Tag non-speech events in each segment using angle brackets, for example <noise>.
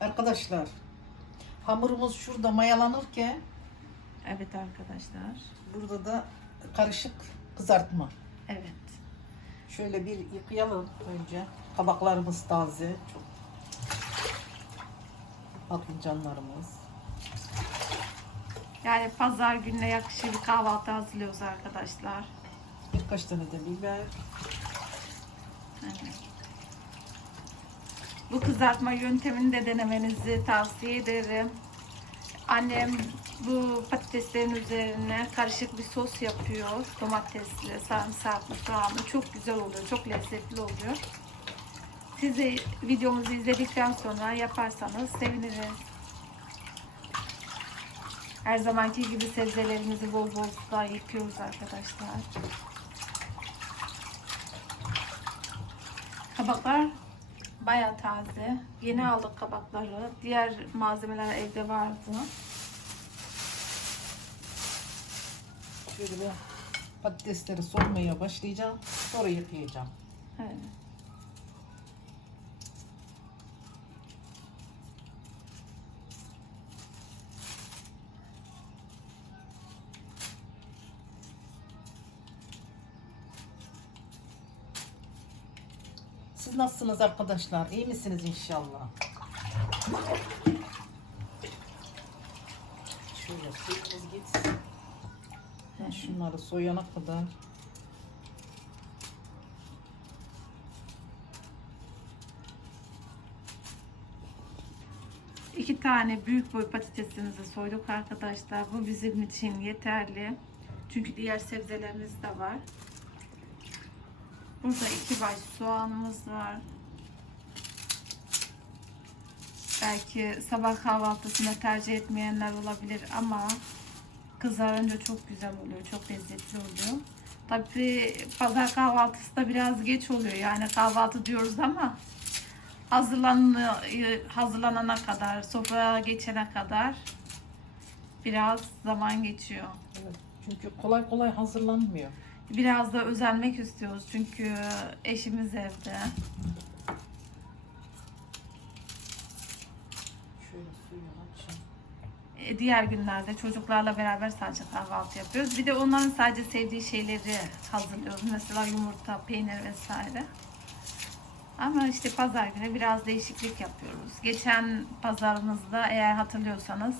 Arkadaşlar hamurumuz şurada mayalanırken Evet arkadaşlar. burada da karışık kızartma. Evet. Şöyle bir yıkayalım önce. Kabaklarımız taze. Çok patlıcanlarımız. Yani pazar gününe yakışır bir kahvaltı hazırlıyoruz arkadaşlar. Birkaç tane de biber. Evet. Bu kızartma yöntemini de denemenizi tavsiye ederim. Annem bu patateslerin üzerine karışık bir sos yapıyor. Domatesli, sarımsaklı, soğanlı. Çok güzel oluyor. Çok lezzetli oluyor. Siz de videomuzu izledikten sonra yaparsanız seviniriz. Her zamanki gibi sebzelerimizi bol bol suda yıkıyoruz arkadaşlar. Kabaklar bayağı taze. Yeni aldık kabakları. Diğer malzemeler evde vardı. Şöyle bir patatesleri soymaya başlayacağım. Sonra yıkayacağım. Evet. Nasılsınız arkadaşlar? İyi misiniz inşallah? Şöyle suyumuz gitsin. Ben şunları soyana kadar İki tane büyük boy patatesimizi soyduk arkadaşlar. Bu bizim için yeterli. Çünkü diğer sebzelerimiz de var. Burada iki baş soğanımız var. Belki sabah kahvaltısında tercih etmeyenler olabilir ama kızarınca çok güzel oluyor. Çok lezzetli oluyor. Tabii pazar kahvaltısı da biraz geç oluyor. Yani kahvaltı diyoruz ama hazırlanana kadar, sofraya geçene kadar biraz zaman geçiyor. evet. Çünkü kolay kolay hazırlanmıyor. Biraz da özenmek istiyoruz çünkü eşimiz evde. E, Diğer günlerde çocuklarla beraber sadece kahvaltı yapıyoruz. Bir de onların sadece sevdiği şeyleri hazırlıyoruz. Mesela yumurta, peynir vesaire. Ama işte pazar günü biraz değişiklik yapıyoruz. Geçen pazarımızda eğer hatırlıyorsanız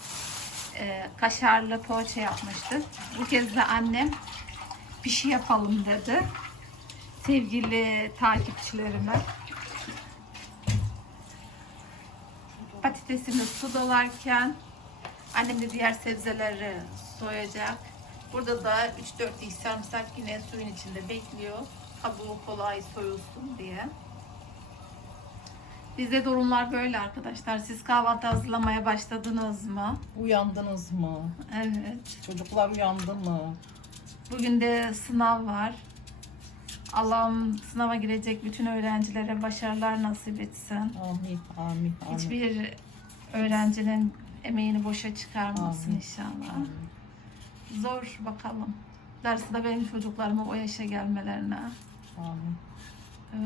e, kaşarlı poğaça yapmıştık. Bu kez de annem pişi yapalım dedi. Sevgili takipçilerime. Patatesimiz su dolarken annem de diğer sebzeleri soyacak. Burada da 3-4 diş sarımsak yine suyun içinde bekliyor. Kabuğu kolay soyulsun diye. Bizde durumlar böyle arkadaşlar. Siz kahvaltı hazırlamaya başladınız mı? Uyandınız mı? Evet. Çocuklar uyandı mı? Bugün de sınav var. Allah'ım sınava girecek bütün öğrencilere başarılar nasip etsin. Amin, amin, amin. Hiçbir öğrencinin emeğini boşa çıkarmasın Amin. inşallah. amin. Zor bakalım. Dersi de benim çocuklarıma o yaşa gelmelerine. amin.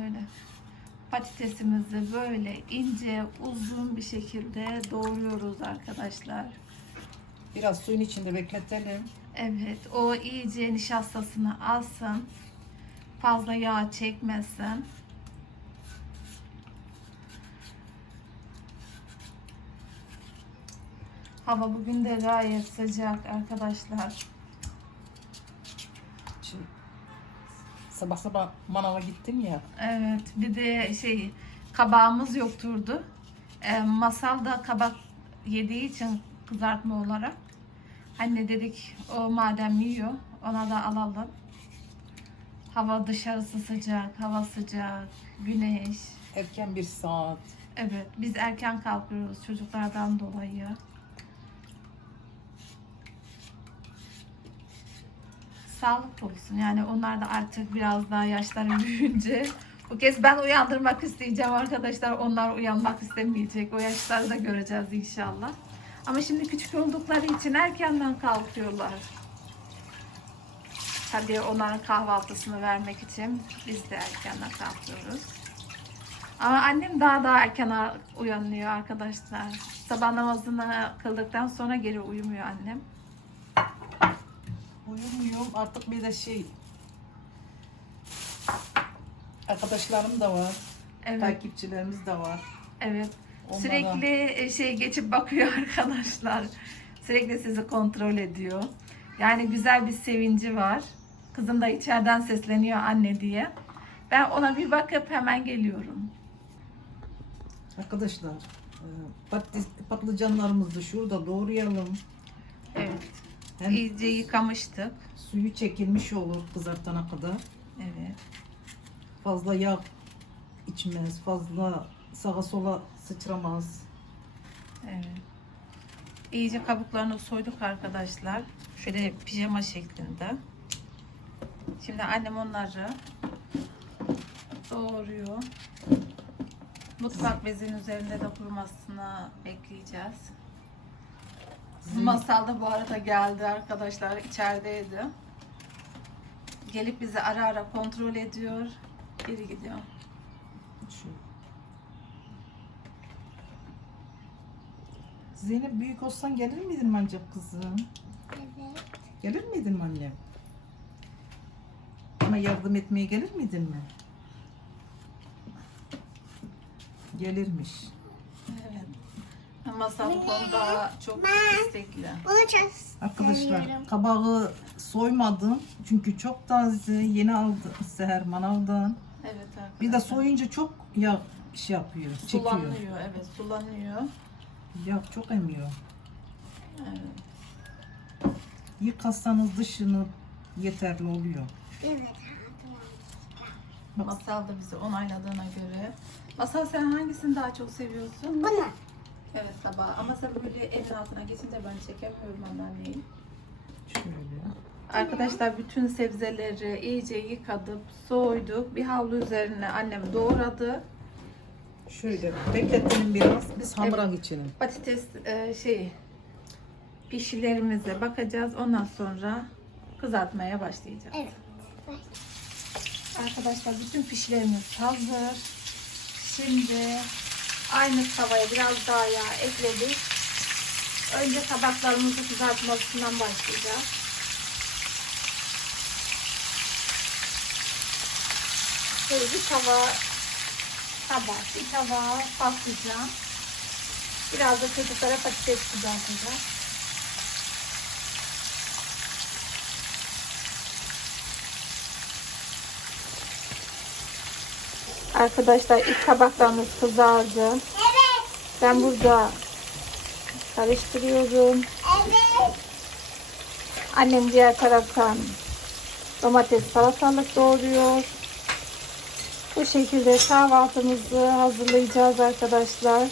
Öyle. Patatesimizi böyle ince uzun bir şekilde doğruyoruz arkadaşlar. Biraz suyun içinde bekletelim. Evet o iyice nişastasını alsın. Fazla yağ çekmesin. Hava bugün de gayet sıcak arkadaşlar. Şimdi sabah sabah manava gittim ya. Evet bir de şey kabağımız yokturdu. E, masal da kabak yediği için kızartma olarak. Anne dedik o madem yiyor ona da alalım. Hava dışarısı sıcak, hava sıcak, güneş. Erken bir saat. Evet biz erken kalkıyoruz çocuklardan dolayı. Sağlık olsun yani onlar da artık biraz daha yaşları <laughs> büyüyünce bu kez ben uyandırmak isteyeceğim arkadaşlar. Onlar uyanmak istemeyecek. O yaşları da göreceğiz inşallah. Ama şimdi küçük oldukları için erkenden kalkıyorlar. Tabii onların kahvaltısını vermek için biz de erkenden kalkıyoruz. Ama annem daha daha erken uyanıyor arkadaşlar. Sabah namazını kıldıktan sonra geri uyumuyor annem. Uyumuyorum artık bir de şey arkadaşlarım da var. Evet, Takipçilerimiz de var. evet. Onlara- Sürekli e, şey geçip bakıyor <laughs> arkadaşlar. Sürekli sizi kontrol ediyor. Yani güzel bir sevinci var. Kızım da içeriden sesleniyor anne diye. Ben ona bir bakıp hemen geliyorum. Arkadaşlar e, patlı- patlıcanlarımızı şurada doğrayalım. Evet. Hem İyice yıkamıştık. suyu çekilmiş olur kızartana kadar. Evet. Fazla yağ içmez, fazla sağa sola sıçramaz. Evet. İyice kabuklarını soyduk arkadaşlar. Şöyle pijama şeklinde. Şimdi annem onları doğruyor. Mutfak bezinin üzerinde de kurumasını bekleyeceğiz. Masal da bu arada geldi arkadaşlar. içerideydi. Gelip bizi ara ara kontrol ediyor. Geri gidiyor. Şu. Zeynep büyük olsan gelir miydin mi ancak kızım? Evet. Gelir miydin mi annem? Ama yardım etmeye gelir miydin mi? Gelirmiş. Evet. Masal bu konuda çok istekli. Bunu çok Arkadaşlar seviyorum. kabağı soymadım. Çünkü çok taze. Yeni aldım seher manavdan. Evet arkadaşlar. Bir de soyunca çok yağ şey yapıyor. Çekiyor. Sulanıyor, evet sulanıyor. Yağ çok emiyor. Evet. Yıkasanız dışını yeterli oluyor. Evet. Masal da bizi onayladığına göre. Masal sen hangisini daha çok seviyorsun? Bunu. Evet sabah. Ama sen böyle evin altına geçince ben çekemiyorum anneanneyi. Şöyle. Arkadaşlar bütün sebzeleri iyice yıkadık, soyduk. Bir havlu üzerine annem doğradı. Şöyle bekletelim biraz. Biz hamura geçelim. Patates e, şey pişilerimize bakacağız. Ondan sonra kızartmaya başlayacağız. Evet. Arkadaşlar bütün pişlerimiz hazır. Şimdi aynı tavaya biraz daha yağ ekledik. Önce tabaklarımızı kızartmasından başlayacağız. Şöyle bir tava tabak, bir tava patlıcan. Biraz da çocuklara patates kızartacağız. Arkadaşlar ilk tabaklarımız kızardı. Evet. Ben burada karıştırıyorum. Evet. Annem diğer taraftan domates salatalık doğruyor. Bu şekilde kahvaltımızı hazırlayacağız arkadaşlar.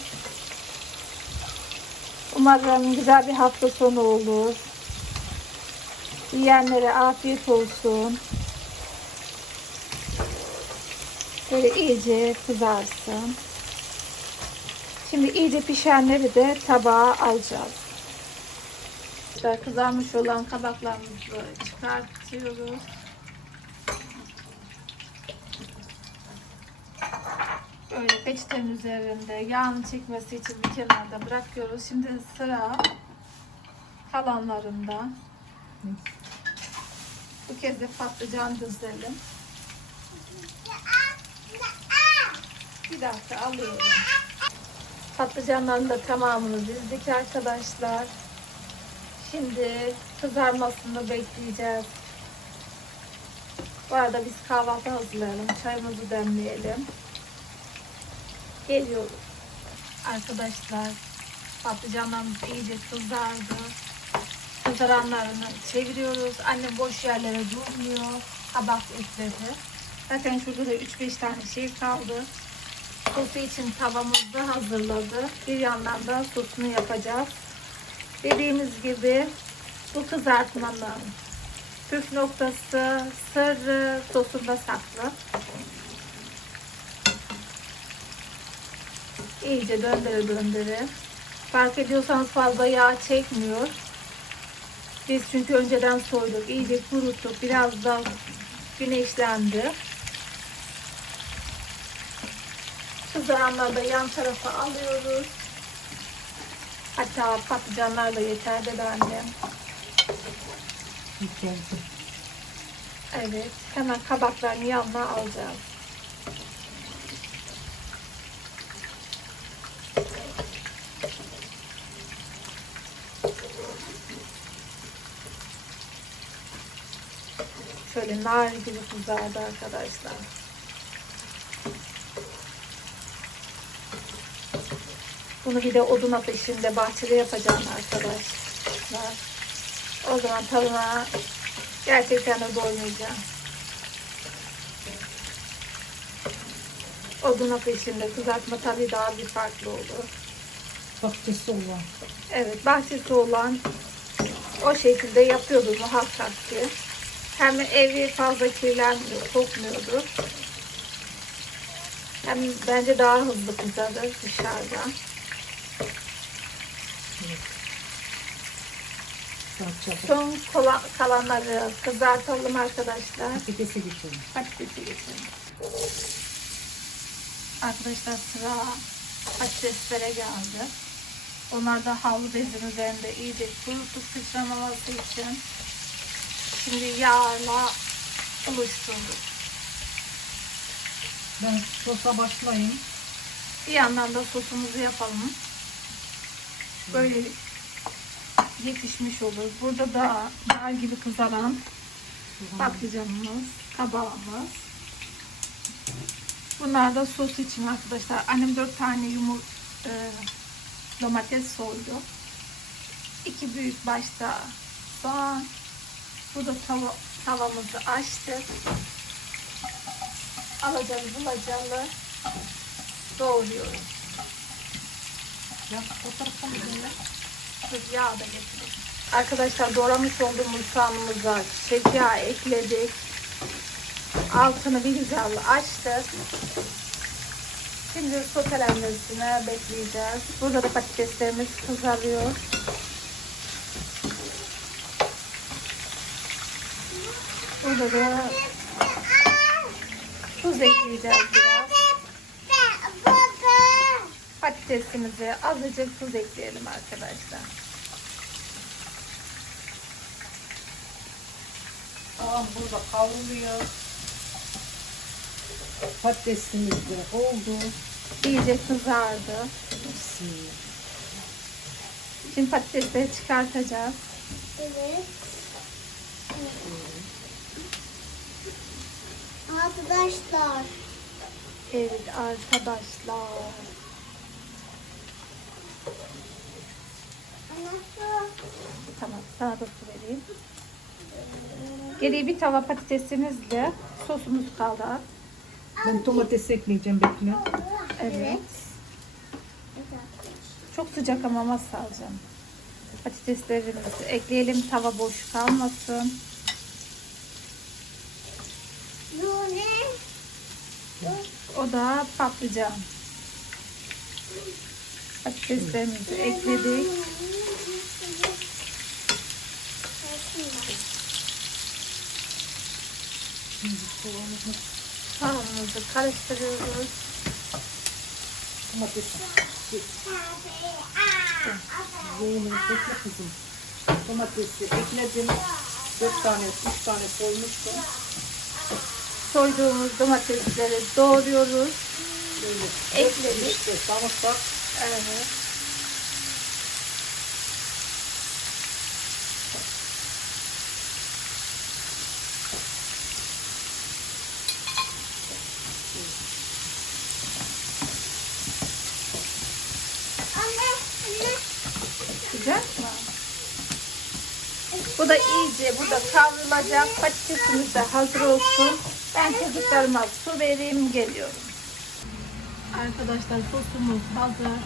Umarım güzel bir hafta sonu olur. Yiyenlere afiyet olsun. Böyle iyice kızarsın. Şimdi iyice pişenleri de tabağa alacağız. Kızarmış olan kabaklarımızı çıkartıyoruz. Böyle peçetenin üzerinde yağını çekmesi için bir kenarda bırakıyoruz. Şimdi sıra kalanlarında. Bu kez de patlıcan dizelim. Bir dakika alıyorum. Patlıcanların da tamamını dizdik arkadaşlar. Şimdi kızarmasını bekleyeceğiz. Bu arada biz kahvaltı hazırlayalım. Çayımızı demleyelim. Geliyoruz. Arkadaşlar patlıcanlarımız iyice kızardı. Kızaranlarını çeviriyoruz. Annem boş yerlere durmuyor. Kabak ekledi. Zaten şurada da 3-5 tane şey kaldı. Sosu için tavamızı hazırladı. Bir yandan da sosunu yapacağız. Dediğimiz gibi bu kızartmanın püf noktası sırrı sosunda saklı. İyice döndüre döndüre. Fark ediyorsanız fazla yağ çekmiyor. Biz çünkü önceden soyduk. iyice kuruttuk. Biraz da güneşlendi. Kızaranları da yan tarafa alıyoruz. Hatta patlıcanlar da yeter dedi annem. Evet. Hemen kabaklarını yanına alacağız. Şöyle nar gibi kızardı arkadaşlar. Bunu bir de odun ateşinde bahçede yapacağım arkadaşlar. O zaman tadına gerçekten de doymayacağım. Odun ateşinde kızartma tabii daha bir farklı olur. Bahçesi olan. Evet bahçesi olan o şekilde yapıyordu muhakkak ki. Hem evi fazla kirlenmiyor, kokmuyordu. Hem bence daha hızlı kızarır dışarıda. Son kola- kalanları kızartalım arkadaşlar. Patatese geçelim. Patatesi geçelim. Arkadaşlar sıra patateslere geldi. Onlar da havlu bezin üzerinde iyice kurutup sıçramaması için şimdi yağla buluşturduk. Ben sosa başlayayım. Bir yandan da sosumuzu yapalım. Böyle yetişmiş olur. Burada da nar gibi kızaran patlıcanımız, kabağımız. Bunlar da sos için arkadaşlar. Annem 4 tane yumur e, domates soydu. İki büyük başta soğan. Burada tava, tavamızı açtık. Alacalı bulacalı doğruyoruz. Ya o tarafa mı? Dur yağ da getirelim. Arkadaşlar doğramış olduğumuz soğanımıza yağı ekledik. Altını bir güzel açtık. Şimdi sotelenmesine bekleyeceğiz. Burada da patateslerimiz kızarıyor. Burada da tuz ekleyeceğiz biraz. Patatesimize azıcık tuz ekleyelim arkadaşlar. Tamam burada kavruluyor. Patatesimiz de oldu. İyice kızardı. Şimdi patatesleri çıkartacağız. Evet. Arkadaşlar. Evet arkadaşlar. Anası. Tamam sana da su vereyim. Geriye bir tava patatesimizle sosumuz kaldı. Ben domates ekleyeceğim bekle. Evet. Çok sıcak ama masa alacağım. Patateslerimizi ekleyelim. Tava boş kalmasın. Bu ne? O da patlıcan. Patateslerimizi ekledik. Soğanımızı karıştırıyoruz. Domates. Zeynep bekle kızım. Domatesi ekledim. Dört tane, üç tane koymuştum. Soyduğumuz domatesleri doğruyoruz. Böyle Ekledik. işte sarımsak. Evet. Anne, anne. Güzel mi? Bu da iyice burada kavrulacak. Patatesimiz de hazır olsun. Ben çocuklarıma su vereyim geliyorum. Arkadaşlar sosumuz hazır.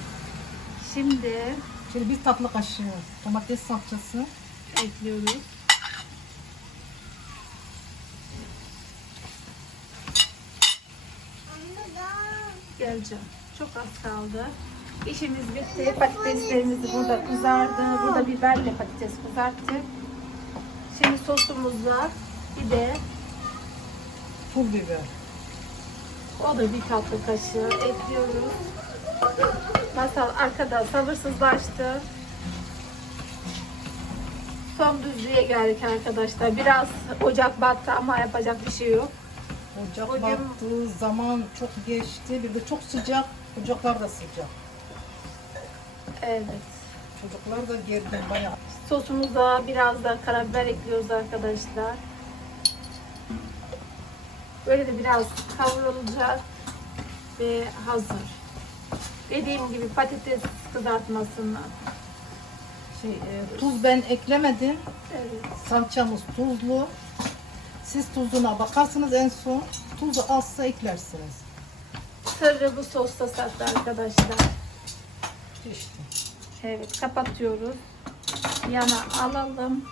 Şimdi Şöyle bir tatlı kaşığı domates salçası. ekliyoruz. Geleceğim. Çok az kaldı. İşimiz bitti. Patateslerimiz burada kızardı. Burada biberle patates kızarttık. Şimdi sosumuzla bir de Pul biber. O da bir tatlı kaşığı ekliyoruz. Masal arkada sabırsızlaştı. Son düzlüğe geldik arkadaşlar. Biraz ocak battı ama yapacak bir şey yok. Ocak Bugün- baktığı zaman çok geçti. Bir de çok sıcak. Ocaklar da sıcak. Evet. Çocuklar da gergin bayağı. Sosumuza biraz da karabiber ekliyoruz arkadaşlar. Böyle de biraz kavrulacak ve hazır. Dediğim gibi patates kızartmasından. Şey, e, tuz ben eklemedim. Evet. Salçamız tuzlu. Siz tuzuna bakarsınız en son. Tuzu azsa eklersiniz. Sırrı bu sosta saklı arkadaşlar. İşte. Evet kapatıyoruz. Yana alalım.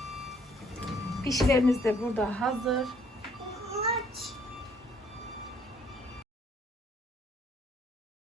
Pişlerimiz de burada hazır.